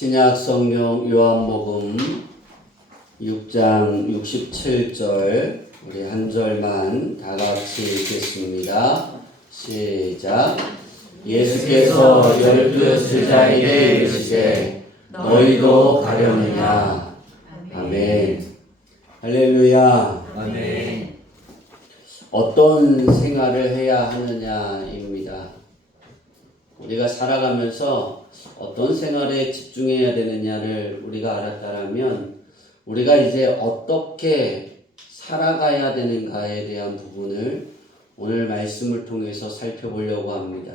신약 성경 요한복음 6장 67절 우리 한 절만 다 같이 읽겠습니다. 시작. 예수께서 열두 제자에게 이르시되 너희도 가려느냐. 아멘. 할렐루야. 아멘. 어떤 생활을 해야 하느냐입니다. 우리가 살아가면서 어떤 생활에 집중해야 되느냐를 우리가 알았다면 우리가 이제 어떻게 살아가야 되는가에 대한 부분을 오늘 말씀을 통해서 살펴보려고 합니다.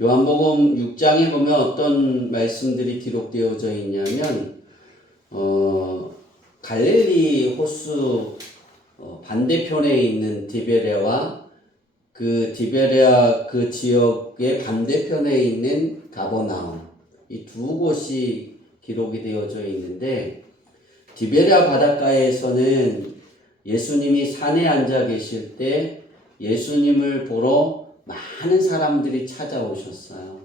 요한복음 6장에 보면 어떤 말씀들이 기록되어져 있냐면 갈릴리 호수 반대편에 있는 디베레와 그 디베레아 그 지역의 반대편에 있는 가버나움 이 두 곳이 기록이 되어져 있는데 디베레아 바닷가에서는 예수님이 산에 앉아 계실 때 예수님을 보러 많은 사람들이 찾아오셨어요.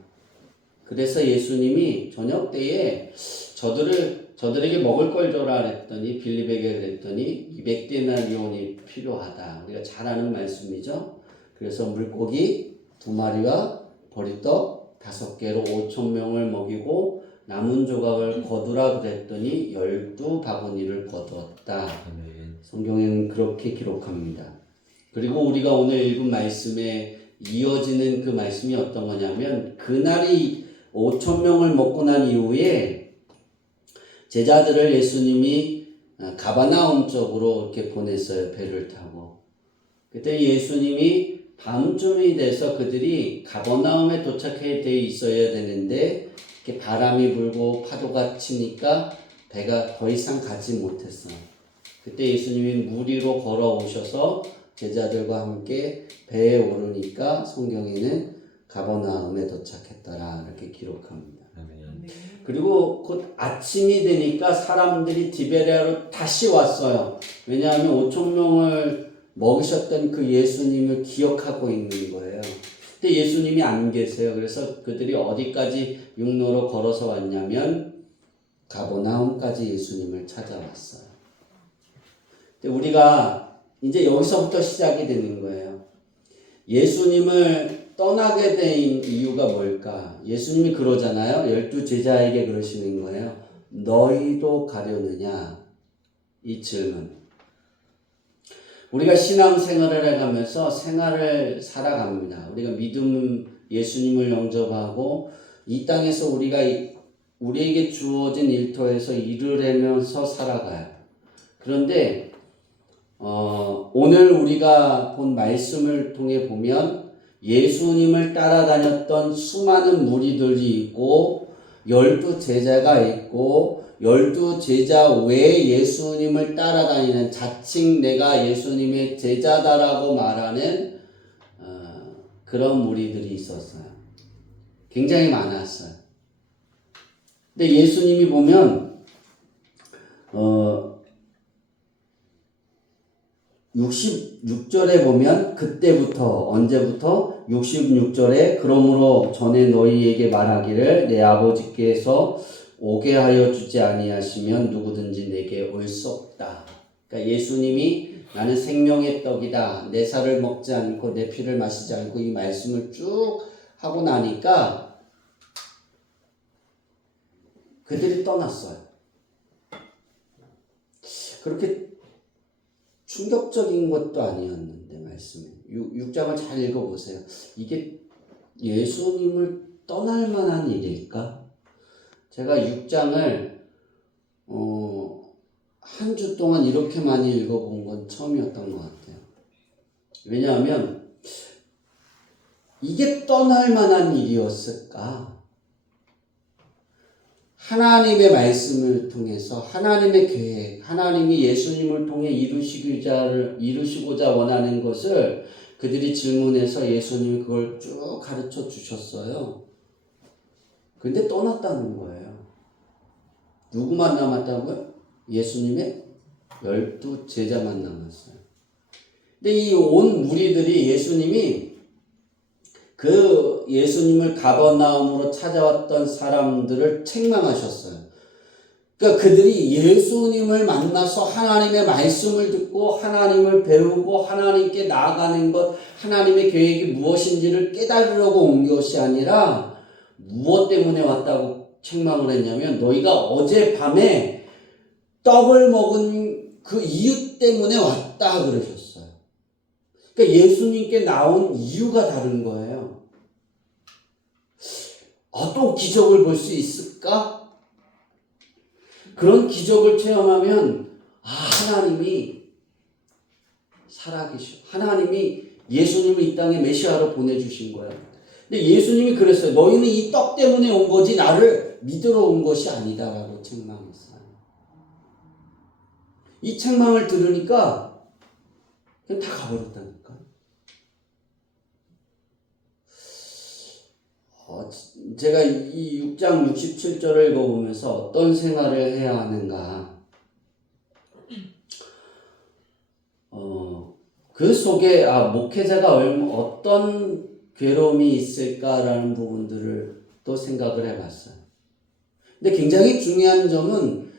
그래서 예수님이 저녁 때에 저들에게 먹을 걸 줘라 그랬더니 빌립에게 그랬더니 200데나리온이 필요하다. 우리가 잘 아는 말씀이죠. 그래서 물고기 2마리와 보리떡 5개로 5,000명을 먹이고 남은 조각을 거두라 그랬더니 12바구니를 거두었다. 성경에는 그렇게 기록합니다. 그리고 우리가 오늘 읽은 말씀에 이어지는 그 말씀이 어떤 거냐면 그날이 5,000명을 먹고 난 이후에 제자들을 예수님이 가버나움 쪽으로 이렇게 보냈어요. 배를 타고. 그때 예수님이 밤쯤이 돼서 그들이 가버나움에 도착해 돼 있어야 되는데 이렇게 바람이 불고 파도가 치니까 배가 더 이상 가지 못했어요. 그때 예수님이 물 위로 걸어오셔서 제자들과 함께 배에 오르니까 성경에는 가버나움에 도착했더라 이렇게 기록합니다. 그리고 곧 아침이 되니까 사람들이 디베레아로 다시 왔어요. 왜냐하면 5,000명을 먹으셨던 그 예수님을 기억하고 있는 거예요. 근데 예수님이 안 계세요. 그래서 그들이 어디까지 육로로 걸어서 왔냐면 가버나움까지 예수님을 찾아왔어요. 근데 우리가 이제 여기서부터 시작이 되는 거예요. 예수님을 떠나게 된 이유가 뭘까? 예수님이 그러잖아요. 12 제자에게 그러시는 거예요. 너희도 가려느냐? 이 질문. 우리가 신앙생활을 해가면서 생활을 살아갑니다. 우리가 믿음 예수님을 영접하고 이 땅에서 우리에게 주어진 일터에서 일을 하면서 살아가요. 그런데 오늘 우리가 본 말씀을 통해 보면 예수님을 따라다녔던 수많은 무리들이 있고 12 제자가 있고 12 제자 외에 예수님을 따라다니는 자칭 내가 예수님의 제자다라고 말하는 그런 무리들이 있었어요. 굉장히 많았어요. 근데 예수님이 보면 66절에 보면 그때부터 언제부터 66절에 그러므로 전에 너희에게 말하기를 내 아버지께서 오게 하여 주지 아니하시면 누구든지 내게 올 수 없다. 그러니까 예수님이 나는 생명의 떡이다. 내 살을 먹지 않고 내 피를 마시지 않고 이 말씀을 쭉 하고 나니까 그들이 떠났어요. 그렇게 충격적인 것도 아니었는데 말씀에 6장을 잘 읽어보세요. 이게 예수님을 떠날 만한 일일까? 제가 6장을 한 주 동안 이렇게 많이 읽어본 건 처음이었던 것 같아요. 왜냐하면 이게 떠날 만한 일이었을까? 하나님의 말씀을 통해서 하나님의 계획, 하나님이 예수님을 통해 이루시고자 원하는 것을 그들이 질문해서 예수님이 그걸 쭉 가르쳐 주셨어요. 근데 떠났다는 거예요. 누구만 남았다고요? 예수님의 12 제자만 남았어요. 근데 이 온 무리들이 예수님이 그 예수님을 가버나움으로 찾아왔던 사람들을 책망하셨어요. 그러니까 그들이 예수님을 만나서 하나님의 말씀을 듣고 하나님을 배우고 하나님께 나아가는 것, 하나님의 계획이 무엇인지를 깨달으려고 온 것이 아니라 무엇 때문에 왔다고 책망을 했냐면 너희가 어젯밤에 떡을 먹은 그 이유 때문에 왔다 그러셨어요. 그러니까 예수님께 나온 이유가 다른 거예요. 또 기적을 볼 수 있을까? 그런 기적을 체험하면 하나님이 살아계셔. 하나님이 예수님을 이 땅에 메시아로 보내주신 거예요. 근데 예수님이 그랬어요. 너희는 이 떡 때문에 온 거지 나를 믿으러 온 것이 아니다라고 책망했어요. 이 책망을 들으니까 그냥 다 가버렸다니까요. 제가 이 6장 67절을 읽어보면서 어떤 생활을 해야 하는가, 그 속에 목회자가 어떤 괴로움이 있을까라는 부분들을 또 생각을 해봤어요. 근데 굉장히 중요한 점은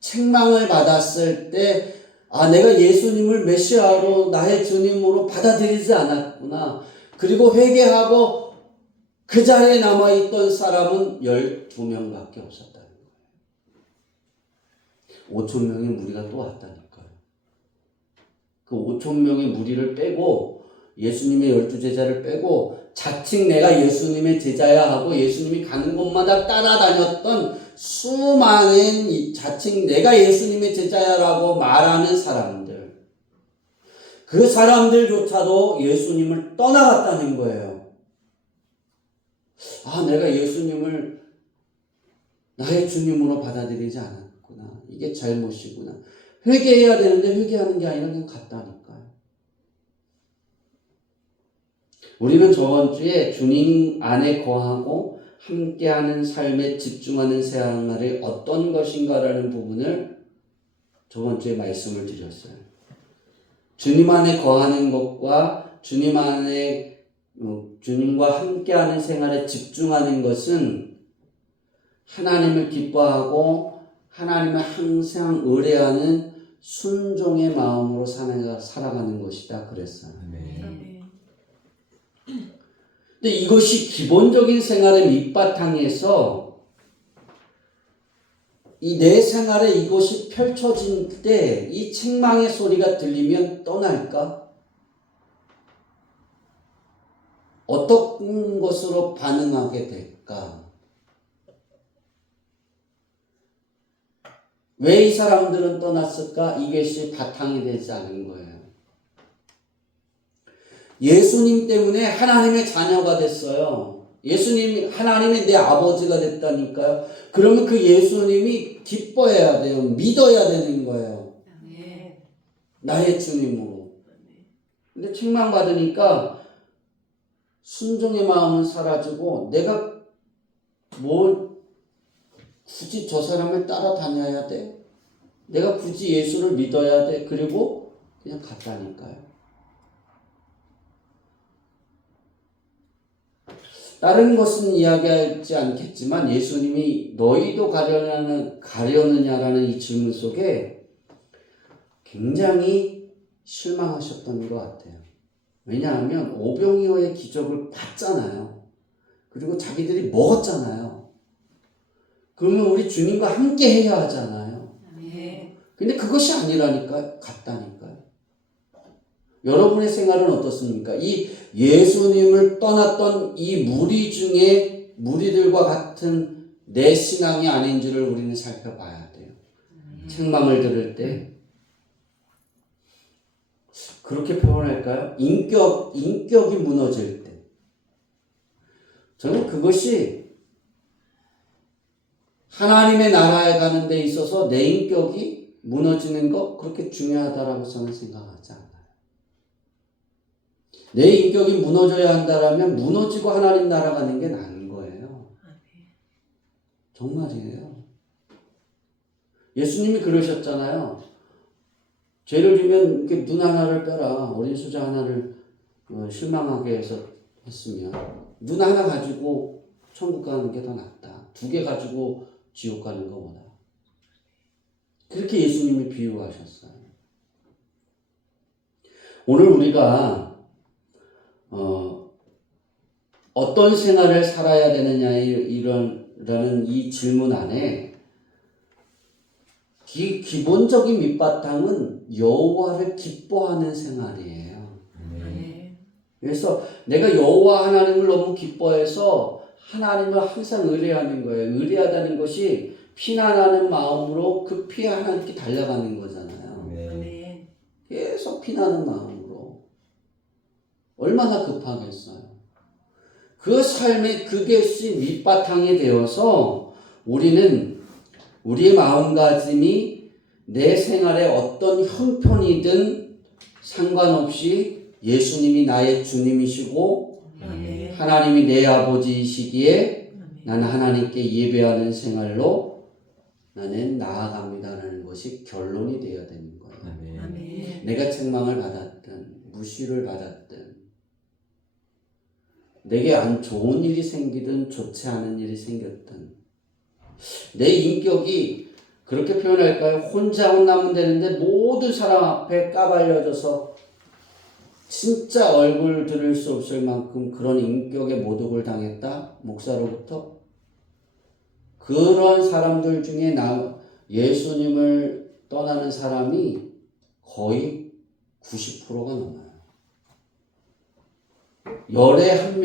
책망을 받았을 때 내가 예수님을 메시아로 나의 주님으로 받아들이지 않았구나. 그리고 회개하고 그 자리에 남아있던 사람은 12명밖에 없었다는 거예요. 5,000명의 무리가 또 왔다니까요. 그 5,000명의 무리를 빼고 예수님의 12제자를 빼고 자칭 내가 예수님의 제자야 하고 예수님이 가는 곳마다 따라다녔던 수많은 자칭 내가 예수님의 제자야라고 말하는 사람들, 그 사람들조차도 예수님을 떠나갔다는 거예요. 내가 예수님을 나의 주님으로 받아들이지 않았구나. 이게 잘못이구나. 회개해야 되는데 회개하는 게 아니라 그냥 갔다니까요. 우리는 저번 주에 주님 안에 거하고 함께하는 삶에 집중하는 생활이 어떤 것인가라는 부분을 저번 주에 말씀을 드렸어요. 주님 안에 거하는 것과 주님과 함께하는 생활에 집중하는 것은 하나님을 기뻐하고 하나님을 항상 의뢰하는 순종의 마음으로 살아가는 것이다 그랬어요. 근데 이것이 기본적인 생활의 밑바탕에서 이 내 것에 이것이 펼쳐질 때 이 책망의 소리가 들리면 떠날까? 어떤 것으로 반응하게 될까? 왜 이 사람들은 떠났을까? 이것이 바탕이 되지 않은 거예요. 예수님 때문에 하나님의 자녀가 됐어요. 하나님이 내 아버지가 됐다니까요. 그러면 그 예수님이 기뻐해야 돼요. 믿어야 되는 거예요. 나의 주님으로. 근데 책망받으니까 순종의 마음은 사라지고 내가 굳이 저 사람을 따라다녀야 돼? 내가 굳이 예수를 믿어야 돼? 그리고 그냥 갔다니까요. 다른 것은 이야기하지 않겠지만 예수님이 너희도 가려느냐라는 이 질문 속에 굉장히 실망하셨던 것 같아요. 왜냐하면 오병이어의 기적을 봤잖아요. 그리고 자기들이 먹었잖아요. 그러면 우리 주님과 함께 해야 하잖아요. 근데 그것이 아니라니까요. 갔다니까요. 여러분의 생활은 어떻습니까? 이 예수님을 떠났던 이 무리 중에 무리들과 같은 내 신앙이 아닌지를 우리는 살펴봐야 돼요. 책망을 들을 때 그렇게 표현할까요? 인격이 무너질 때. 저는 그것이 하나님의 나라에 가는 데 있어서 내 인격이 무너지는 것 그렇게 중요하다라고 저는 생각하지 않아요. 내 인격이 무너져야 한다라면 무너지고 하나님 나라 가는 게 나은 거예요. 정말이에요. 예수님이 그러셨잖아요. 죄를 지면 이렇게 눈 하나를 빼라. 어린 수자 하나를 실망하게 했으면 눈 하나 가지고 천국 가는 게 더 낫다. 2개 가지고 지옥 가는 것보다. 그렇게 예수님이 비유하셨어요. 오늘 우리가 어떤 생활을 살아야 되느냐 라는 이 질문 안에 기본적인 밑바탕은 여호와를 기뻐하는 생활이에요. 그래서 내가 여호와 하나님을 너무 기뻐해서 하나님을 항상 의뢰하는 거예요. 의뢰하다는 것이 피난하는 마음으로 그 피 하나님께 달려가는 거잖아요. 계속 피나는 마음으로. 얼마나 급하겠어요. 그 삶의 그것이 밑바탕이 되어서 우리는 우리의 마음가짐이 내 생활에 어떤 형편이든 상관없이 예수님이 나의 주님이시고 하나님이 내 아버지이시기에 나는 하나님께 예배하는 생활로 나는 나아갑니다라는 것이 결론이 되어야 되는 거예요. 내가 책망을 받았든 무시를 받았든 내게 안 좋은 일이 생기든 좋지 않은 일이 생겼든 내 인격이 그렇게 표현할까요? 혼자 혼나면 되는데 모든 사람 앞에 까발려져서 진짜 얼굴 들을 수 없을 만큼 그런 인격의 모독을 당했다? 목사로부터? 그런 사람들 중에 예수님을 떠나는 사람이 거의 90%가 넘어요. 열에 한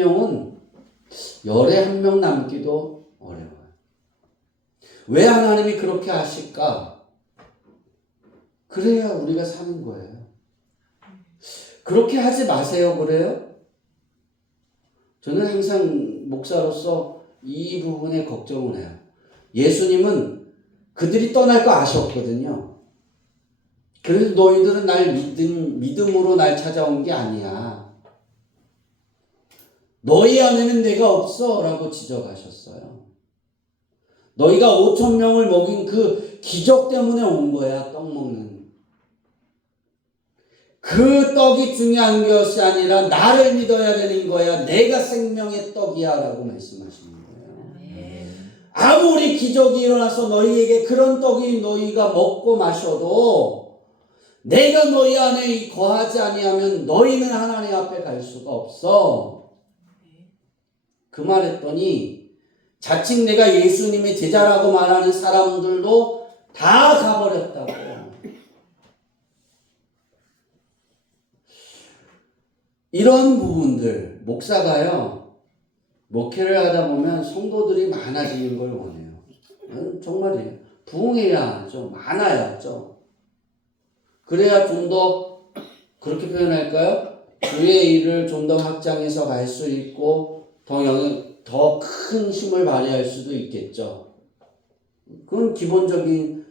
명 남기도 어려워요. 왜 하나님이 그렇게 하실까? 그래야 우리가 사는 거예요. 그렇게 하지 마세요. 그래요? 저는 항상 목사로서 이 부분에 걱정을 해요. 예수님은 그들이 떠날 거 아셨거든요. 그래서 너희들은 날 믿음으로 날 찾아온 게 아니야. 너희 안에는 내가 없어 라고 지적하셨어요. 너희가 5,000명을 먹인 그 기적 때문에 온 거야. 떡 먹는. 그 떡이 중요한 것이 아니라 나를 믿어야 되는 거야. 내가 생명의 떡이야 라고 말씀하시는 거예요. 아무리 기적이 일어나서 너희에게 그런 떡이 너희가 먹고 마셔도 내가 너희 안에 거하지 아니하면 너희는 하나님 앞에 갈 수가 없어. 그 말했더니 자칭 내가 예수님의 제자라고 말하는 사람들도 다 가버렸다고. 이런 부분들 목사가요. 목회를 하다 보면 성도들이 많아지는 걸 원해요. 정말이에요. 부흥해야죠. 많아야죠. 그래야 좀 더 그렇게 표현할까요? 주의 일을 좀 더 확장해서 갈 수 있고 더 큰 힘을 발휘할 수도 있겠죠. 그건 기본적인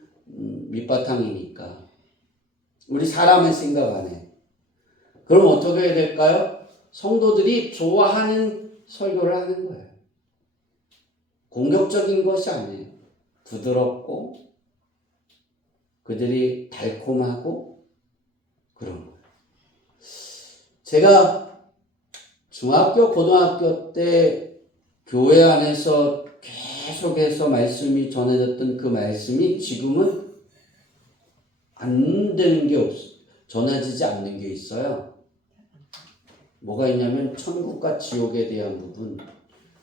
밑바탕이니까. 우리 사람의 생각 안에. 그럼 어떻게 해야 될까요? 성도들이 좋아하는 설교를 하는 거예요. 공격적인 것이 아니에요. 부드럽고 그들이 달콤하고 그런 거예요. 제가 중학교, 고등학교 때 교회 안에서 계속해서 말씀이 전해졌던 그 말씀이 지금은 안 되는 게 전해지지 않는 게 있어요. 뭐가 있냐면 천국과 지옥에 대한 부분,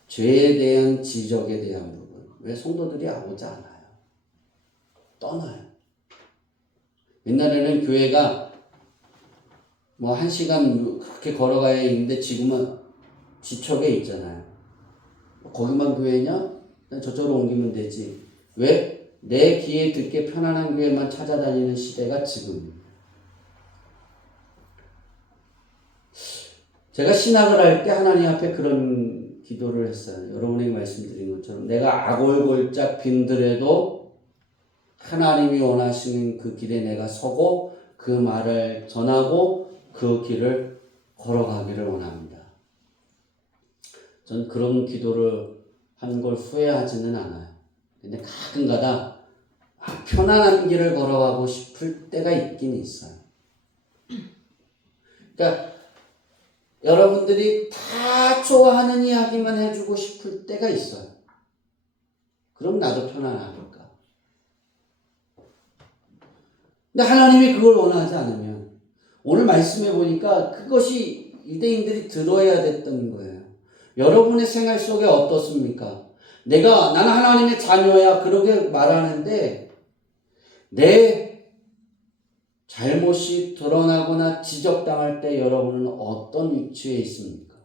죄에 대한 지적에 대한 부분. 왜 성도들이 오지 않아요? 떠나요. 옛날에는 교회가 뭐 1시간 그렇게 걸어가야 있는데 지금은 지척에 있잖아요. 거기만 교회냐? 저쪽으로 옮기면 되지. 왜? 내 귀에 듣게 편안한 교회만 찾아다니는 시대가 지금입니다. 제가 신학을 할 때 하나님 앞에 그런 기도를 했어요. 여러분에게 말씀드린 것처럼 내가 아골골짝 빈들에도 하나님이 원하시는 그 길에 내가 서고 그 말을 전하고 그 길을 걸어가기를 원합니다. 전 그런 기도를 한 걸 후회하지는 않아요. 근데 가끔가다 편안한 길을 걸어가고 싶을 때가 있긴 있어요. 그러니까 여러분들이 다 좋아하는 이야기만 해주고 싶을 때가 있어요. 그럼 나도 편안하니까. 근데 하나님이 그걸 원하지 않으면 오늘 말씀해 보니까 그것이 유대인들이 들어야 됐던 거예요. 여러분의 생활 속에 어떻습니까? 나는 하나님의 자녀야 그렇게 말하는데 내 잘못이 드러나거나 지적당할 때 여러분은 어떤 위치에 있습니까?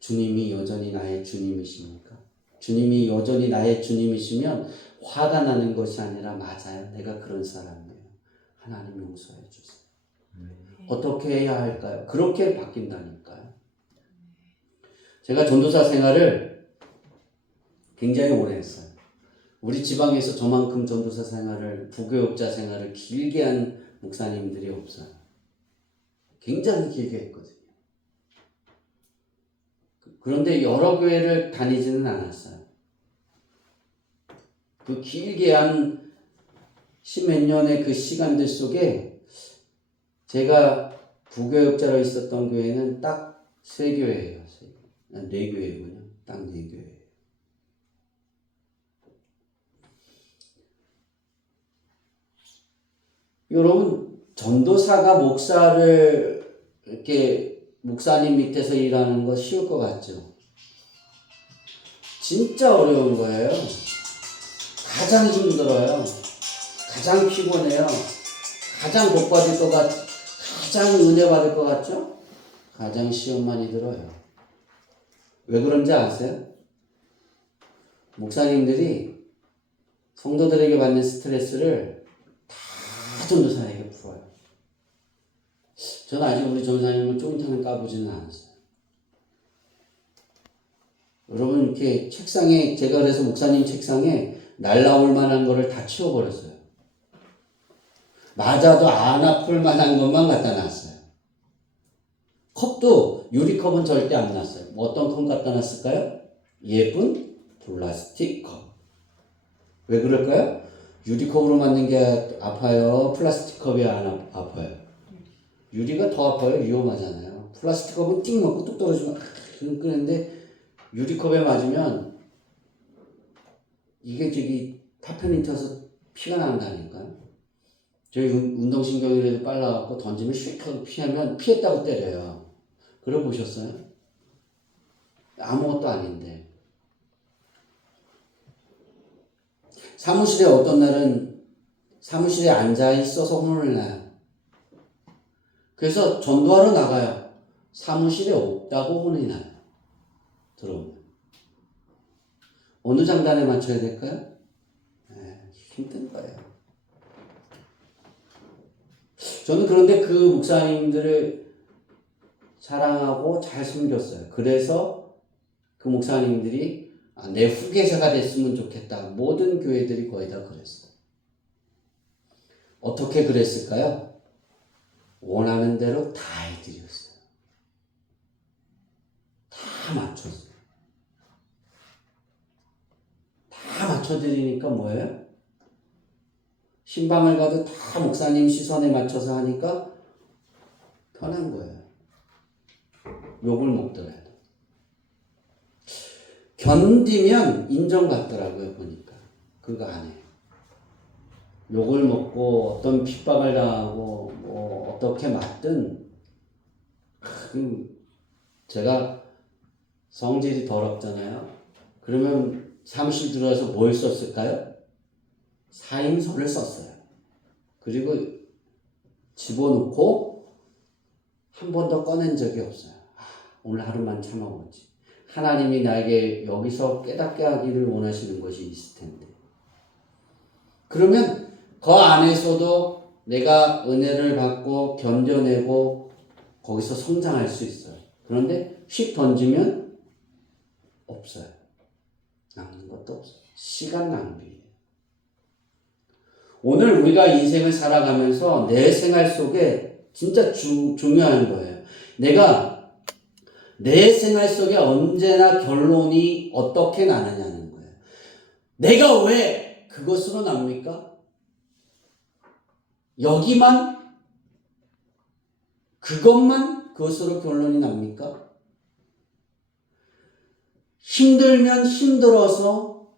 주님이 여전히 나의 주님이십니까? 주님이 여전히 나의 주님이시면 화가 나는 것이 아니라 맞아요. 내가 그런 사람이에요. 하나님 용서해 주세요. 어떻게 해야 할까요? 그렇게 바뀐다니까요. 제가 전도사 생활을 굉장히 오래 했어요. 우리 지방에서 저만큼 전도사 생활을, 부교육자 생활을 길게 한 목사님들이 없어요. 굉장히 길게 했거든요. 그런데 여러 교회를 다니지는 않았어요. 그 길게 한 십몇 년의 그 시간들 속에 제가 부교육자로 있었던 교회는 딱 세 교회예요. 네 교회군요. 딱 네 교회. 여러분, 전도사가 목사를 이렇게 목사님 밑에서 일하는 거 쉬울 것 같죠? 진짜 어려운 거예요. 가장 힘들어요. 가장 피곤해요. 가장 복 받을 것 가장 은혜 받을 것 같죠? 가장 시험 많이 들어요. 왜 그런지 아세요? 목사님들이 성도들에게 받는 스트레스를 다 전도사에게 풀어요. 저는 아직 우리 전도사님을 쫑탕을 까보지는 않았어요. 여러분, 이렇게 책상에, 제가 그래서 목사님 책상에 날라올 만한 거를 다 치워버렸어요. 맞아도 안 아플 만한 것만 갖다 놨어요. 컵도 유리컵은 절대 안 놨어요. 어떤 컵 갖다 놨을까요? 예쁜 플라스틱 컵. 왜 그럴까요? 유리컵으로 만든 게 아파요? 플라스틱 컵이 안 아파요? 유리가 더 아파요. 위험하잖아요. 플라스틱 컵은 띵 먹고 뚝 떨어지면 끄는데 유리컵에 맞으면 이게 파편이 튀어서 피가 난다니까요. 저희 운동신경이라도 빨라갖고 던지면 슉 하고 피하면 피했다고 때려요. 그래 보셨어요? 아무것도 아닌데. 사무실에 어떤 날은 사무실에 앉아 있어서 혼을 나요. 그래서 전도하러 나가요. 사무실에 없다고 혼이 나요. 들어오면. 어느 장단에 맞춰야 될까요? 힘든 거예요. 저는 그런데 그 목사님들을 사랑하고 잘 섬겼어요. 그래서 그 목사님들이 내 후계자가 됐으면 좋겠다. 모든 교회들이 거의 다 그랬어요. 어떻게 그랬을까요? 원하는 대로 다 해드렸어요. 다 맞췄어요. 다 맞춰드리니까 뭐예요? 신방을 가도 다 목사님 시선에 맞춰서 하니까 편한 거예요. 욕을 먹더라도. 견디면 인정받더라고요, 보니까. 그거 안 해요. 욕을 먹고 어떤 핍박을 당하고 뭐 어떻게 맞든 제가 성질이 더럽잖아요. 그러면 사무실 들어와서 뭘 썼을까요? 사임서를 썼어요. 그리고 집어넣고 한 번도 꺼낸 적이 없어요. 오늘 하루만 참아보지. 하나님이 나에게 여기서 깨닫게 하기를 원하시는 것이 있을 텐데. 그러면 그 안에서도 내가 은혜를 받고 견뎌내고 거기서 성장할 수 있어요. 그런데 휙 던지면 없어요. 남는 것도 없어요. 시간 낭비예요. 오늘 우리가 인생을 살아가면서 내 생활 속에 진짜 중요한 거예요. 내가 내 생활 속에 언제나 결론이 어떻게 나느냐는 거예요. 내가 왜 그것으로 납니까? 여기만 그것으로 결론이 납니까? 힘들면 힘들어서,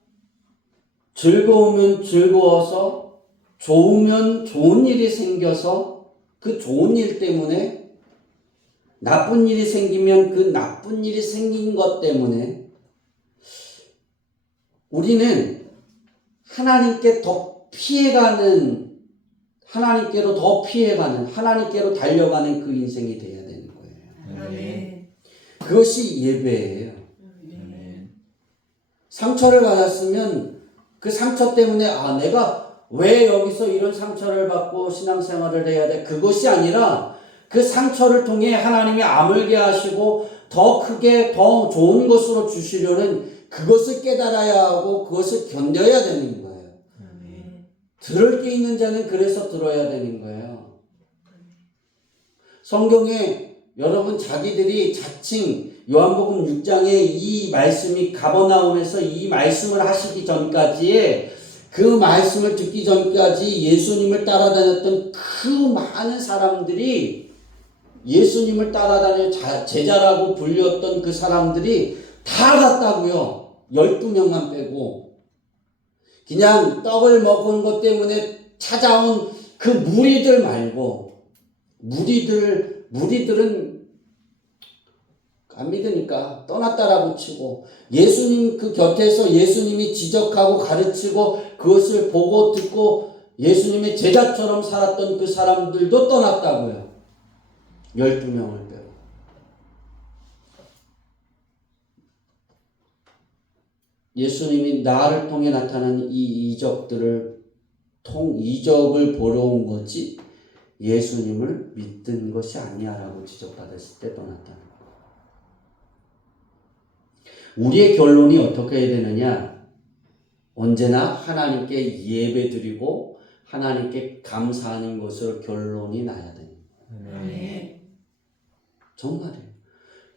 즐거우면 즐거워서, 좋으면 좋은 일이 생겨서 그 좋은 일 때문에, 나쁜 일이 생기면 그 나쁜 일이 생긴 것 때문에 우리는 하나님께 더 피해가는, 하나님께로 더 피해가는, 하나님께로 달려가는 그 인생이 되어야 되는 거예요. 아멘. 그것이 예배예요. 상처를 받았으면 그 상처 때문에 내가 왜 여기서 이런 상처를 받고 신앙생활을 해야 돼? 그것이 아니라 그 상처를 통해 하나님이 아물게 하시고 더 크게 더 좋은 것으로 주시려는 그것을 깨달아야 하고 그것을 견뎌야 되는 거예요. 들을 게 있는 자는 그래서 들어야 되는 거예요. 성경에 여러분 자기들이 자칭 요한복음 6장에 이 말씀이 가버나움에서 이 말씀을 하시기 전까지에 그 말씀을 듣기 전까지 예수님을 따라다녔던 그 많은 사람들이 예수님을 따라다녀 제자라고 불렸던 그 사람들이 다 갔다고요. 12명만 빼고. 그냥 떡을 먹은 것 때문에 찾아온 그 무리들 말고 무리들은 안 믿으니까 떠났다라고 치고 예수님 그 곁에서 예수님이 지적하고 가르치고 그것을 보고 듣고 예수님의 제자처럼 살았던 그 사람들도 떠났다고요. 12명을 빼고. 예수님이 나를 통해 나타난 이 이적을 보러 온 거지 예수님을 믿는 것이 아니야라고 지적받았을 때 떠났다는 거예요. 우리의 결론이 어떻게 해야 되느냐? 언제나 하나님께 예배드리고 하나님께 감사하는 것으로 결론이 나야 돼요. 아멘. 정말이에요.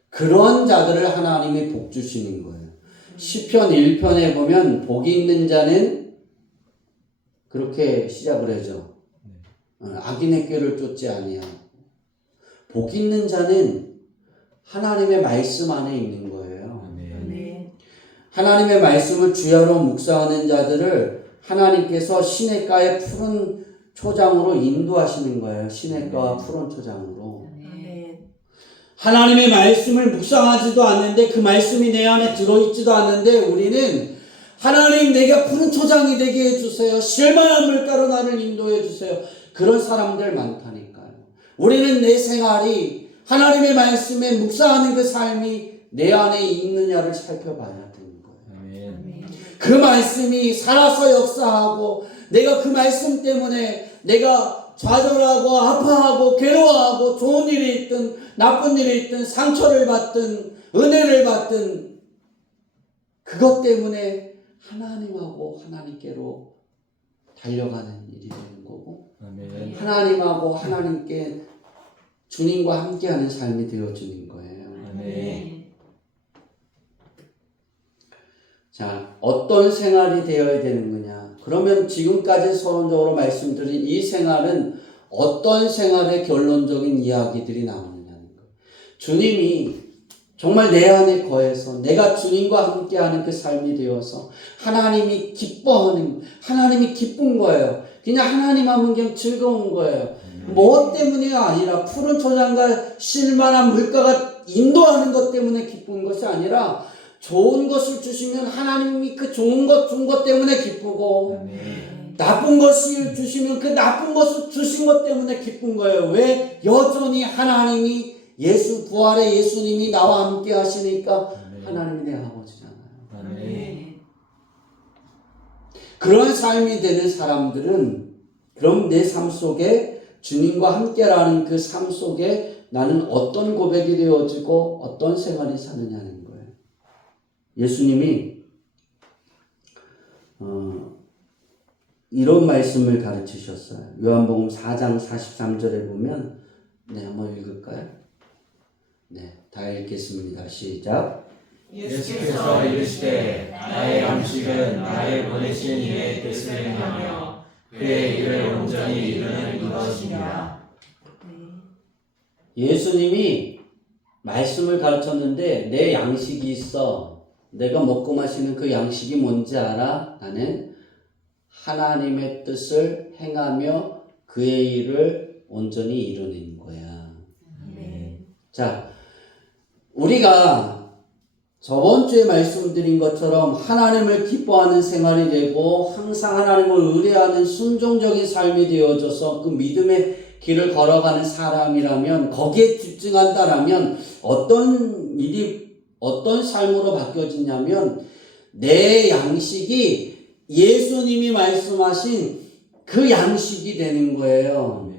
그런 자들을 하나님이 복 주시는 거예요. 시편 1편에 보면 복이 있는 자는 그렇게 시작을 하죠. 악인의 꾀를 쫓지 아니하고 복 있는 자는 하나님의 말씀 안에 있는 거예요. 하나님의 말씀을 주야로 묵상하는 자들을 하나님께서 시냇가의 푸른 초장으로 인도하시는 거예요. 시냇가와 푸른 초장으로. 하나님의 말씀을 묵상하지도 않는데 그 말씀이 내 안에 들어있지도 않는데 우리는 하나님 내가 푸른 초장이 되게 해주세요. 실만한 물가로 나를 인도해 주세요. 그런 사람들 많다니까요. 우리는 내 생활이 하나님의 말씀에 묵상하는 그 삶이 내 안에 있느냐를 살펴봐야 되는 거예요. 그 말씀이 살아서 역사하고 내가 그 말씀 때문에 내가 좌절하고 아파하고 괴로워하고 좋은 일이 있든 나쁜 일이 있든 상처를 받든 은혜를 받든 그것 때문에 하나님하고 하나님께로 달려가는 일이 되는 거고 하나님하고 하나님께 주님과 함께하는 삶이 되어주는 거예요. 자, 어떤 생활이 되어야 되는 거냐? 그러면 지금까지 서론적으로 말씀드린 이 생활은 어떤 생활의 결론적인 이야기들이 나오느냐는 거예요. 주님이 정말 내 안에 거해서 내가 주님과 함께하는 그 삶이 되어서 하나님이 기뻐하는, 하나님이 기쁜 거예요. 그냥 하나님 하면 그냥 즐거운 거예요. 뭐 때문이 아니라 푸른 초장과 실만한 물가가 인도하는 것 때문에 기쁜 것이 아니라 좋은 것을 주시면 하나님이 그 좋은 것 준 것 때문에 기쁘고 나쁜 것을 주시면 그 나쁜 것을 주신 것 때문에 기쁜 거예요. 왜? 여전히 하나님이 부활의 예수님이 나와 함께 하시니까 하나님이 내 아버지잖아요. 그런 삶이 되는 사람들은 그럼 내 삶 속에 주님과 함께라는 그 삶 속에 나는 어떤 고백이 되어지고 어떤 생활이 사느냐는 거예요. 예수님이 이런 말씀을 가르치셨어요. 요한복음 4장 43절에 보면 한번 읽을까요? 다 읽겠습니다. 시작. 예수께서 이르시되 나의 양식은 나를 보내신 이의 뜻을 행하며 그의 일을 온전히 이루는 이것이니라. 예수님이 말씀을 가르쳤는데 내 양식이 있어. 내가 먹고 마시는 그 양식이 뭔지 알아? 나는 하나님의 뜻을 행하며 그의 일을 온전히 이루는 거야. 자, 우리가 저번 주에 말씀드린 것처럼 하나님을 기뻐하는 생활이 되고 항상 하나님을 의뢰하는 순종적인 삶이 되어져서 그 믿음의 길을 걸어가는 사람이라면, 거기에 집중한다라면 어떤 일이, 어떤 삶으로 바뀌어지냐면 내 양식이 예수님이 말씀하신 그 양식이 되는 거예요.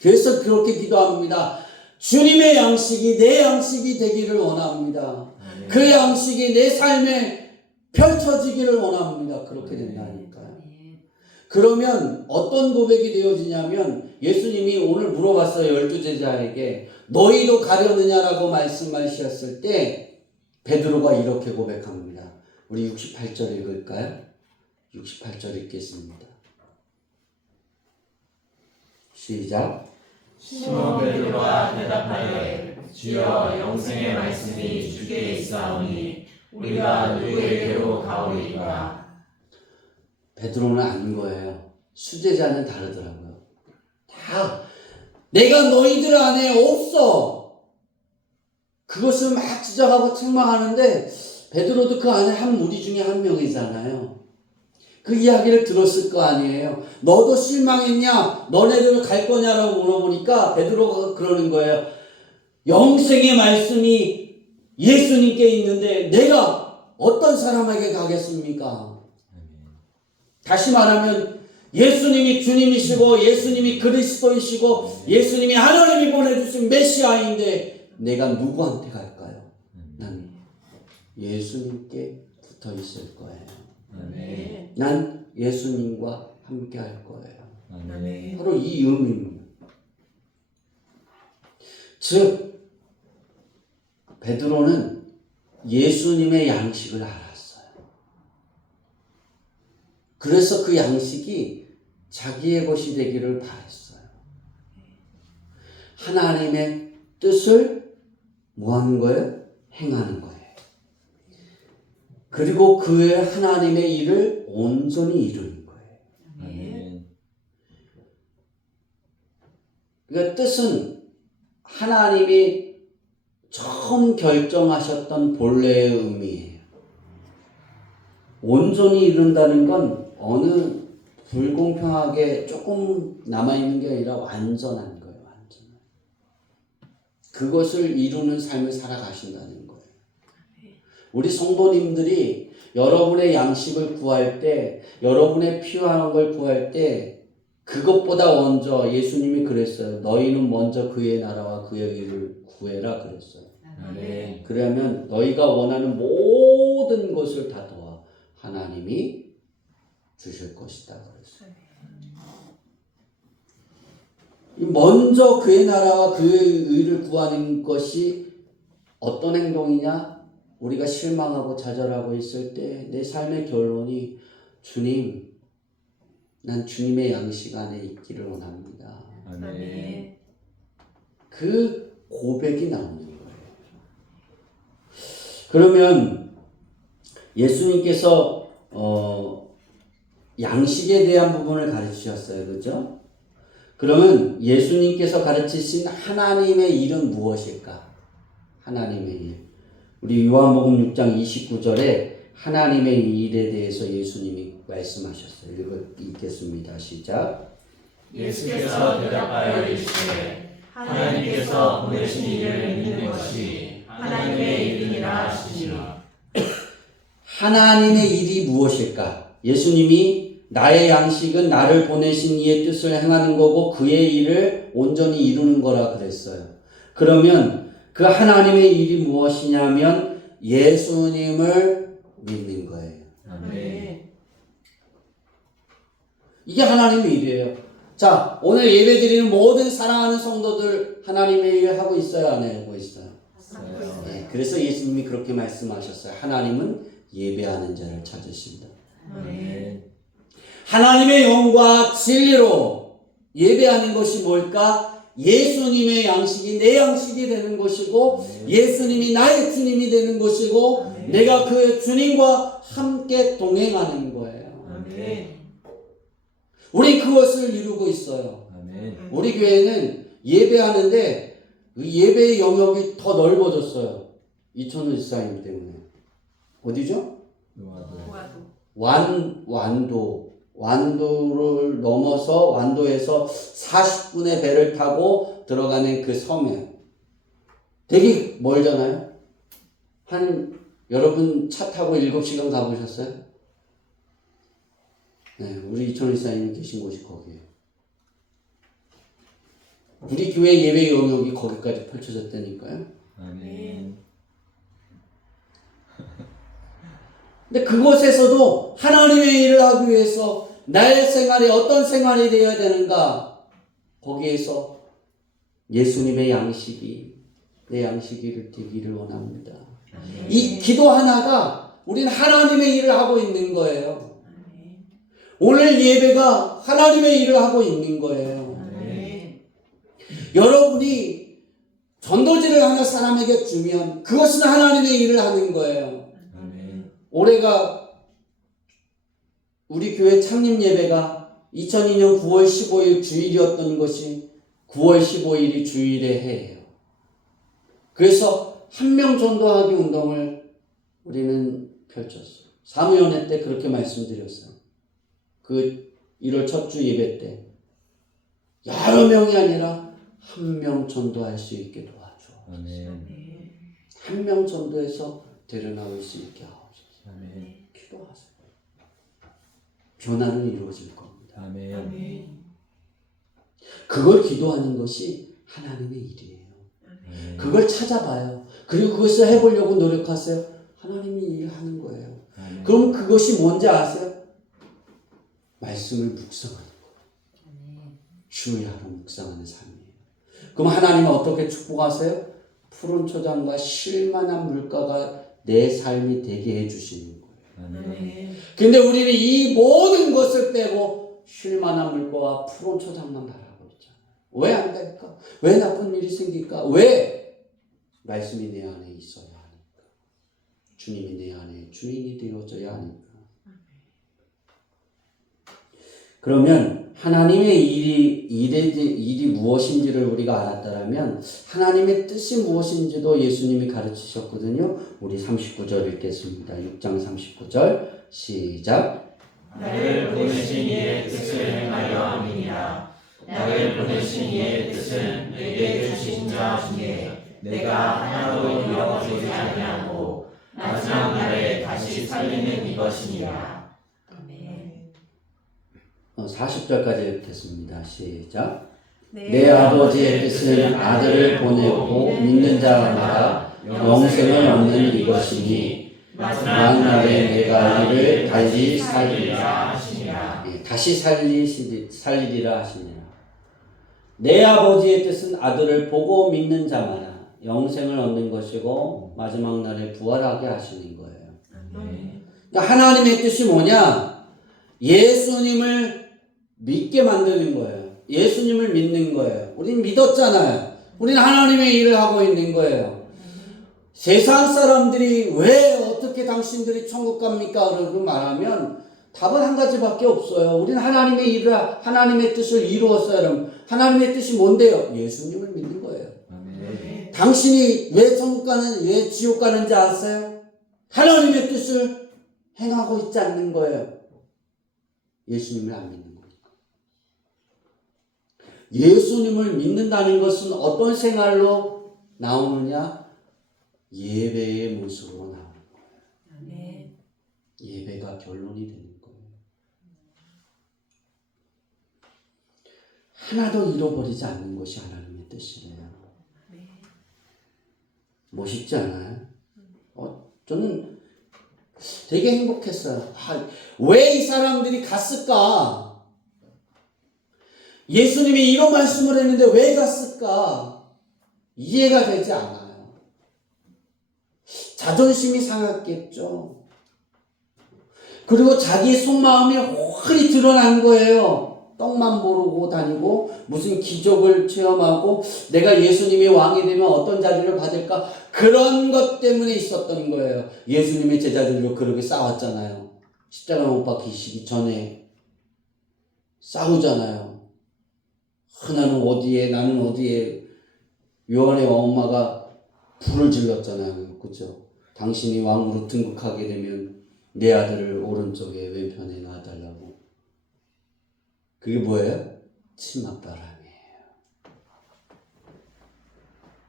그래서 그렇게 기도합니다. 주님의 양식이 내 양식이 되기를 원합니다. 그 양식이 내 삶에 펼쳐지기를 원합니다. 그렇게 된다니까요. 그러면 어떤 고백이 되어지냐면, 예수님이 오늘 물어봤어요. 12제자에게 너희도 가려느냐라고 말씀하셨을 때 베드로가 이렇게 고백합니다. 우리 68절 읽을까요? 68절 읽겠습니다. 시작. 시몬 베드로가 대답하되 주여 영생의 말씀이 주께 있사오니 우리가 누구에게로 가오리까? 베드로는 안 거예요. 수제자는 다르더라고요. 다 내가 너희들 안에 없어. 그것을 막 지적하고 책망하는데 베드로도 그 안에 한 무리 중에 한 명이잖아요. 그 이야기를 들었을 거 아니에요. 너도 실망했냐? 너네들 갈 거냐라고 물어보니까 베드로가 그러는 거예요. 영생의 말씀이 예수님께 있는데 내가 어떤 사람에게 가겠습니까? 다시 말하면 예수님이 주님이시고 예수님이 그리스도이시고 예수님이 하나님이 보내주신 메시아인데 내가 누구한테 갈까요? 난 예수님께 붙어 있을 거예요. 난 예수님과 함께 할 거예요. 바로 이 의미입니다. 즉 베드로는 예수님의 양식을 알았어요. 그래서 그 양식이 자기의 것이 되기를 바랬어요. 하나님의 뜻을 뭐 하는 거예요? 행하는 거예요. 그리고 그의 하나님의 일을 온전히 이루는 거예요. 그러니까 뜻은 하나님이 처음 결정하셨던 본래의 의미예요. 온전히 이룬다는 건 어느 불공평하게 조금 남아있는 게 아니라 완전한 거예요. 완전. 그것을 이루는 삶을 살아가신다는 거예요. 우리 성도님들이 여러분의 양식을 구할 때, 여러분의 필요한 걸 구할 때 그것보다 먼저 예수님이 그랬어요. 너희는 먼저 그의 나라와 그의 일을 구해라 그랬어요. 그러면 너희가 원하는 모든 것을 다 도와 하나님이 주실 것이다 그랬어요. 먼저 그의 나라와 그의 의를 구하는 것이 어떤 행동이냐? 우리가 실망하고 좌절하고 있을 때 내 삶의 결론이 주님, 난 주님의 양식 안에 있기를 원합니다. 그 고백이 나오는 거예요. 그러면 예수님께서 양식에 대한 부분을 가르치셨어요. 그렇죠? 그러면 예수님께서 가르치신 하나님의 일은 무엇일까? 하나님의 일. 우리 요한복음 6장 29절에 하나님의 일에 대해서 예수님이 말씀하셨어요. 읽겠습니다. 시작. 예수께서 대답하여 이르시되 하나님께서 보내신 이를 믿는 것이 하나님의 일이니라 하시니. 하나님의 일이 무엇일까? 예수님이 나의 양식은 나를 보내신 이의 뜻을 행하는 거고 그의 일을 온전히 이루는 거라 그랬어요. 그러면 그 하나님의 일이 무엇이냐면 예수님을 믿는 거예요. 이게 하나님의 일이에요. 자, 오늘 예배 드리는 모든 사랑하는 성도들 하나님의 일을 하고 있어요? 안 하고 있어요? 네, 그래서 예수님이 그렇게 말씀하셨어요. 하나님은 예배하는 자를 찾으신다. 하나님의 영과 진리로 예배하는 것이 뭘까? 예수님의 양식이 내 양식이 되는 것이고 예수님이 나의 주님이 되는 것이고 내가 그 주님과 함께 동행하는 거예요. 아멘. 우리 그것을 이루고 있어요. 아멘. 우리 교회는 예배하는데 그 예배의 영역이 더 넓어졌어요. 이천우 지사님 때문에. 어디죠? 완도를 넘어서 완도에서 40분의 배를 타고 들어가는 그 섬에 되게 멀잖아요. 여러분 차 타고 7시간 가보셨어요? 네, 우리 이천우 지사님 계신 곳이 거기에요. 우리 교회 예배 영역이 거기까지 펼쳐졌다니까요. 아멘. 근데 그곳에서도 하나님의 일을 하기 위해서 나의 생활이 어떤 생활이 되어야 되는가? 거기에서 예수님의 양식이 내 양식이 되기를 원합니다. 이 기도 하나가 우리는 하나님의 일을 하고 있는 거예요. 오늘 예배가 하나님의 일을 하고 있는 거예요. 여러분이 전도지를 하나 사람에게 주면 그것은 하나님의 일을 하는 거예요. 올해가 우리 교회 창립 예배가 2002년 9월 15일 주일이었던 것이 9월 15일이 주일의 해예요. 그래서 한 명 전도하기 운동을 우리는 펼쳤어요. 사무연회 때 그렇게 말씀드렸어요. 그 1월 첫 주 예배 때 여러 명이 아니라 한 명 전도할 수 있게 도와줘. 한 명 전도해서 데려나올 수 있게 하옵소서. 기도하세요. 변화는 이루어질 겁니다. 아멘. 그걸 기도하는 것이 하나님의 일이에요. 그걸 찾아봐요. 그리고 그것을 해보려고 노력하세요. 하나님이 일하는 거예요. 그럼 그것이 뭔지 아세요? 말씀을 묵상하는 거예요. 주의 하루 묵상하는 삶이에요. 그럼 하나님은 어떻게 축복하세요? 푸른 초장과 쉴만한 물가가 내 삶이 되게 해주시는 거예요. 근데 우리는 이 모든 것을 빼고 쉴만한 물가와 푸른 초장만 바라고 있잖아요. 왜 안 될까? 왜 나쁜 일이 생길까? 왜? 말씀이 내 안에 있어야 하니까. 주님이 내 안에 주인이 되어져야 하니까. 그러면 하나님의 일이 무엇인지를 우리가 알았다면 하나님의 뜻이 무엇인지도 예수님이 가르치셨거든요. 우리 39절 읽겠습니다. 6장 39절 시작. 나를 보내신 이의 뜻을 행하려 함이니라. 나를 보내신 이의 뜻은 내게 주신 자 중에 내가 하나도 잃어버리지 아니하고 마지막 날에 다시 살리는 이것이니라. 40절까지 읽겠습니다. 시작. 내 아버지의 뜻은 아들을 보내고 믿는 자마다 영생을 얻는 이것이니 마지막 날에 내가 이를 다시 살리리라 하시니라. 다시 살리리라 하시니라. 내 아버지의 뜻은 아들을 보고 믿는 자마다 영생을 얻는 것이고 마지막 날에 부활하게 하시는 거예요. 그러니까 하나님의 뜻이 뭐냐? 예수님을 믿게 만드는 거예요. 예수님을 믿는 거예요. 우린 믿었잖아요. 우린 하나님의 일을 하고 있는 거예요. 세상 사람들이 왜 어떻게 당신들이 천국 갑니까? 그러고 말하면 답은 한 가지밖에 없어요. 우리는 하나님의 일을, 하나님의 뜻을 이루었어요. 여러분. 하나님의 뜻이 뭔데요? 예수님을 믿는 거예요. 아멘. 당신이 왜 천국 가는, 왜 지옥 가는지 아세요? 하나님의 뜻을 행하고 있지 않는 거예요. 예수님을 안 믿는 거예요. 예수님을 믿는다는 것은 어떤 생활로 나오느냐? 예배의 모습으로 나오는 거예요. 예배가 결론이 되는 거예요. 하나도 잃어버리지 않는 것이 하나님의 뜻이래요. 멋있지 않아요? 저는 되게 행복했어요. 왜 이 사람들이 갔을까? 예수님이 이런 말씀을 했는데 왜 갔을까? 이해가 되지 않아요. 자존심이 상했겠죠. 그리고 자기 속마음이 훤히 드러난 거예요. 떡만 모르고 다니고 무슨 기적을 체험하고 내가 예수님이 왕이 되면 어떤 자리를 받을까 그런 것 때문에 있었던 거예요. 예수님의 제자들도 그렇게 싸웠잖아요. 십자가 못 박히시기 전에 싸우잖아요. 나는 어디에 나는 어디에. 요한의 엄마가 불을 질렀잖아요. 그죠? 당신이 왕으로 등극하게 되면 내 아들을 오른쪽에 왼편에 놔달라고. 그게 뭐예요? 치맛바람이에요.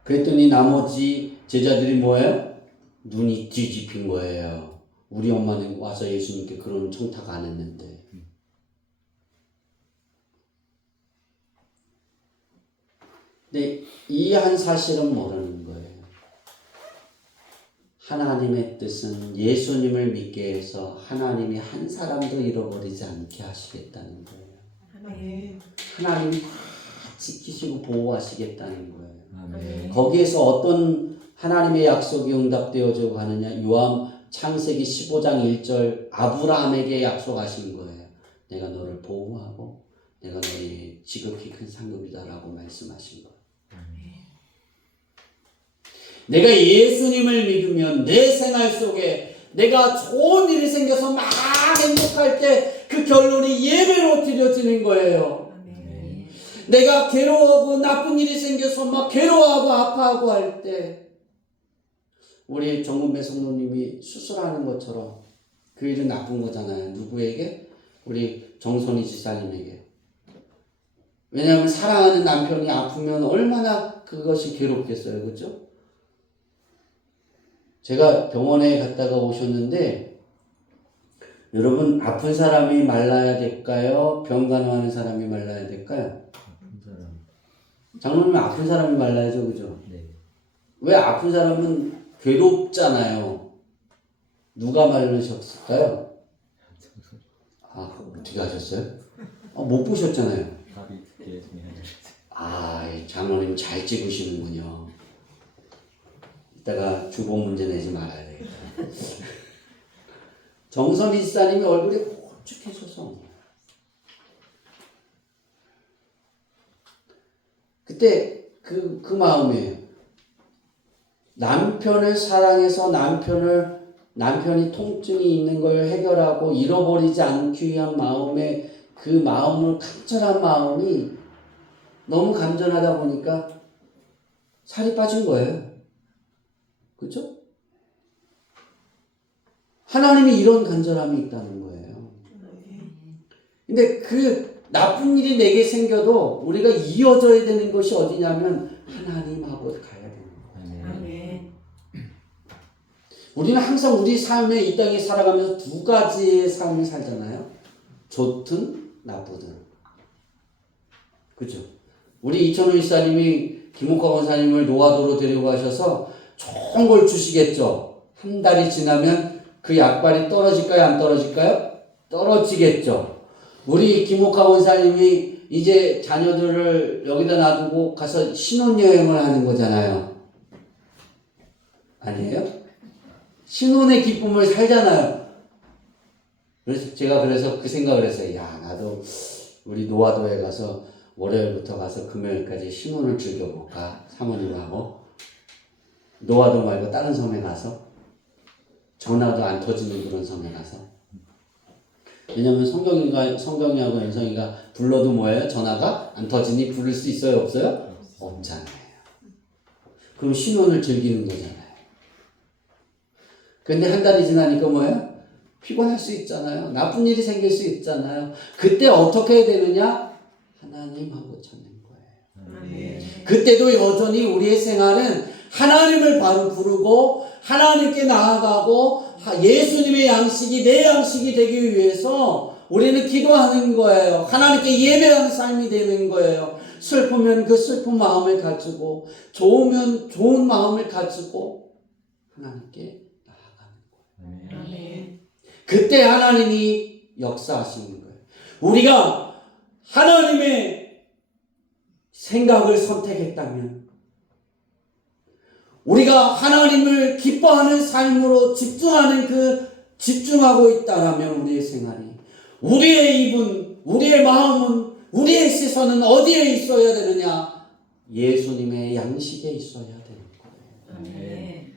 그랬더니 나머지 제자들이 뭐예요? 눈이 뒤집힌 거예요. 우리 엄마는 와서 예수님께 그런 청탁 안 했는데. 근데 이 한 사실은 모르는 거예요. 하나님의 뜻은 예수님을 믿게 해서 하나님이 한 사람도 잃어버리지 않게 하시겠다는 거예요. 아멘. 하나님이 다 지키시고 보호하시겠다는 거예요. 아멘. 거기에서 어떤 하나님의 약속이 응답되어져 가느냐? 창세기 15장 1절 아브라함에게 약속하신 거예요. 내가 너를 보호하고 내가 너의 지극히 큰 상급이다라고 말씀하신 거예요. 내가 예수님을 믿으면 내 생활 속에 내가 좋은 일이 생겨서 막 행복할 때 그 결론이 예배로 드려지는 거예요. 아멘. 내가 괴로워하고 나쁜 일이 생겨서 막 괴로워하고 아파하고 할 때 우리 정문배 성도님이 수술하는 것처럼 그 일은 나쁜 거잖아요. 누구에게? 우리 정선희 지사님에게. 왜냐하면 사랑하는 남편이 아프면 얼마나 그것이 괴롭겠어요. 그렇죠? 제가 병원에 갔다가 오셨는데 여러분 아픈 사람이 말라야 될까요? 병간호하는 사람이 말라야 될까요? 아픈 사람. 장로님 아픈 사람이 말라야죠. 그죠? 네. 왜 아픈 사람은 괴롭잖아요. 누가 말르셨을까요? 아 어떻게 하셨어요? 못 보셨잖아요. 답이 예수님 장로님 잘 찍으시는군요. 이따가 주보 문제 내지 말아야 되겠다. 정선희 지사님이 얼굴이 홀쭉해져서 그때 그 마음이에요. 남편을 사랑해서 남편이 통증이 있는 걸 해결하고 잃어버리지 않기 위한 마음에 그 마음을 간절한 마음이 너무 간절하다 보니까 살이 빠진 거예요. 그렇죠? 하나님이 이런 간절함이 있다는 거예요. 근데 그 나쁜 일이 내게 생겨도 우리가 이어져야 되는 것이 어디냐면 하나님하고 가야 되는 거예요. 아멘. 우리는 항상 우리 삶에 이 땅에 살아가면서 두 가지의 삶을 살잖아요. 좋든 나쁘든. 그죠? 우리 이천호 이사님이 김옥화 권사님을 노화도로 데리고 가셔서 좋은 걸 주시겠죠. 한 달이 지나면 그 약발이 떨어질까요? 안 떨어질까요? 떨어지겠죠. 우리 김옥화 원사님이 이제 자녀들을 여기다 놔두고 가서 신혼여행을 하는 거잖아요. 아니에요? 신혼의 기쁨을 살잖아요. 그래서 제가 그 생각을 했어요. 야, 나도 우리 노화도에 가서 월요일부터 가서 금요일까지 신혼을 즐겨볼까? 사모님하고. 노화도 말고 다른 섬에 가서. 전화도 안 터지는 그런 섬에 가서. 왜냐면 성경이하고 연성이가 불러도 뭐예요? 전화가 안 터지니 부를 수 있어요? 없어요? 없잖아요. 그럼 신혼을 즐기는 거잖아요. 근데 한 달이 지나니까 뭐예요? 피곤할 수 있잖아요. 나쁜 일이 생길 수 있잖아요. 그때 어떻게 해야 되느냐? 하나님하고 찾는 거예요. 아멘. 그때도 여전히 우리의 생활은 하나님을 바로 부르고 하나님께 나아가고 예수님의 양식이 내 양식이 되기 위해서 우리는 기도하는 거예요. 하나님께 예배하는 삶이 되는 거예요. 슬프면 그 슬픈 마음을 가지고 좋으면 좋은 마음을 가지고 하나님께 나아가는 거예요. 아멘. 그때 하나님이 역사하시는 거예요. 우리가 하나님의 생각을 선택했다면 우리가 하나님을 기뻐하는 삶으로 집중하고 있다라면 우리의 생활이, 우리의 입은, 우리의 마음은, 우리의 시선은 어디에 있어야 되느냐? 예수님의 양식에 있어야 되는 거예요. 아멘.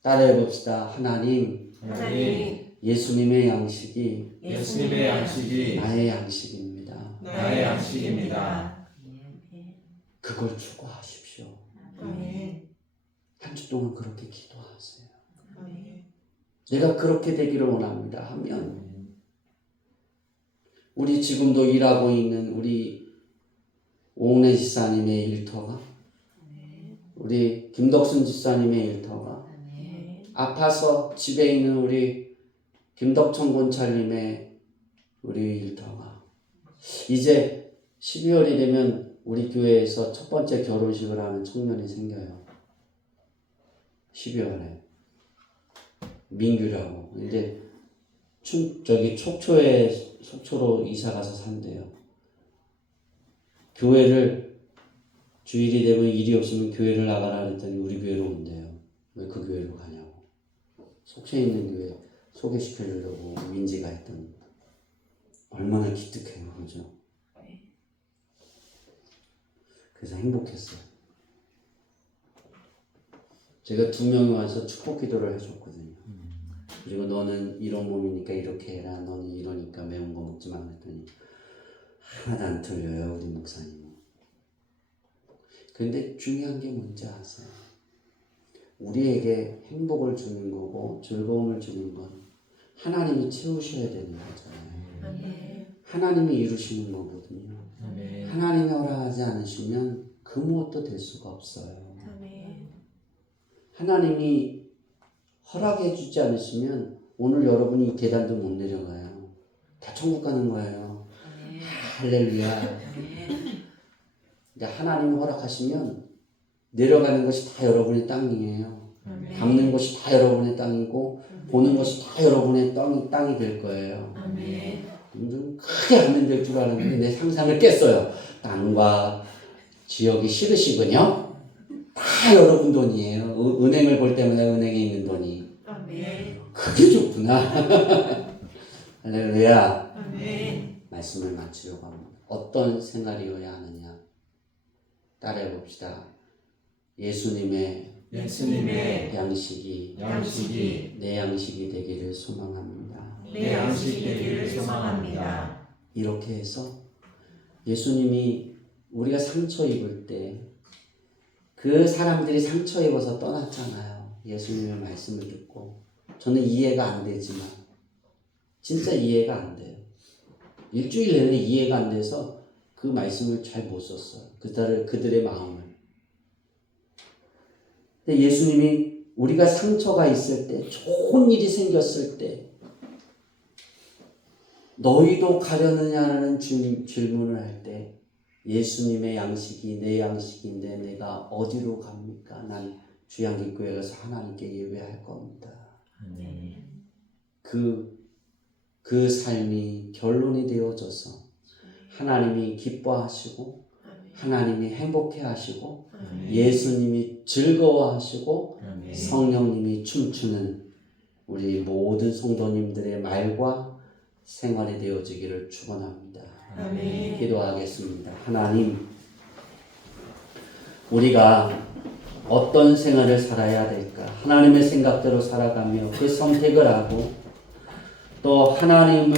따라해 봅시다. 하나님, 하나님, 예수님의 양식이 예수님의 양식이 나의 양식입니다. 나의 양식입니다. 그걸 추구하십시오. 아멘. 한 주 동안 그렇게 기도하세요. 아멘. 내가 그렇게 되기를 원합니다 하면 우리 지금도 일하고 있는 우리 옥래 지사님의 일터가, 우리 김덕순 지사님의 일터가, 아파서 집에 있는 우리 김덕천 권찰님의 우리 일터가, 이제 12월이 되면 우리 교회에서 첫 번째 결혼식을 하는 청년이 생겨요. 12월에 민규라고. 이제 저기 속초로 이사 가서 산대요. 교회를 주일이 되면 일이 없으면 교회를 나가라 그랬더니 우리 교회로 온대요. 왜 그 교회로 가냐고. 속초에 있는 교회 소개시켜 주려고 민지가 했던. 얼마나 기특해요, 그죠? 그래서 행복했어요. 제가 2명이 와서 축복 기도를 해줬거든요. 그리고 너는 이런 몸이니까 이렇게 해라. 너는 이러니까 매운 거 먹지 마. 그랬더니 하나도 안 틀려요, 우리 목사님은. 근데 중요한 게 뭔지 아세요? 우리에게 행복을 주는 거고 즐거움을 주는 건 하나님이 채우셔야 되는 거잖아요. 하나님이 이루시는 거거든요. 하나님이 허락하지 않으시면 그 무엇도 될 수가 없어요. 하나님이 허락해 주지 않으시면 오늘 여러분이 이 계단도 못 내려가요. 다 천국 가는 거예요. 할렐루야. 근데 하나님이 허락하시면 내려가는 것이 다 여러분의 땅이에요. 담는 것이 다 여러분의 땅이고 보는 것이 다 여러분의 땅이 될 거예요. 좀 크게 하면 될 줄 알았는데 내 상상을 깼어요. 땅과 지역이 싫으시군요. 다 여러분 돈이에요. 은행을 볼 때마다 은행에 있는 돈이. 그게 좋구나. 할렐루야. 말씀을 마치려고 합니다. 어떤 생활이어야 하느냐? 따라해 봅시다. 예수님의 양식이 내 양식이 되기를 소망합니다. 내 양식이 되기를 소망합니다. 이렇게 해서 예수님이 우리가 상처 입을 때 그 사람들이 상처 입어서 떠났잖아요. 예수님의 말씀을 듣고. 저는 이해가 안 되지만 진짜 이해가 안 돼요. 일주일 내내 이해가 안 돼서 그 말씀을 잘 못 썼어요. 그들의 마음을. 근데 예수님이 우리가 상처가 있을 때, 좋은 일이 생겼을 때 너희도 가려느냐는 질문을 할 때 예수님의 양식이 내 양식인데 내가 어디로 갑니까? 난 주양기교회 가서 하나님께 예배할 겁니다. 그 삶이 결론이 되어져서 하나님이 기뻐하시고 하나님이 행복해하시고 예수님이 즐거워하시고 성령님이 춤추는 우리 모든 성도님들의 말과 생활이 되어지기를 축원합니다. 아멘. 기도하겠습니다. 하나님, 우리가 어떤 생활을 살아야 될까? 하나님의 생각대로 살아가며 그 선택을 하고 또 하나님을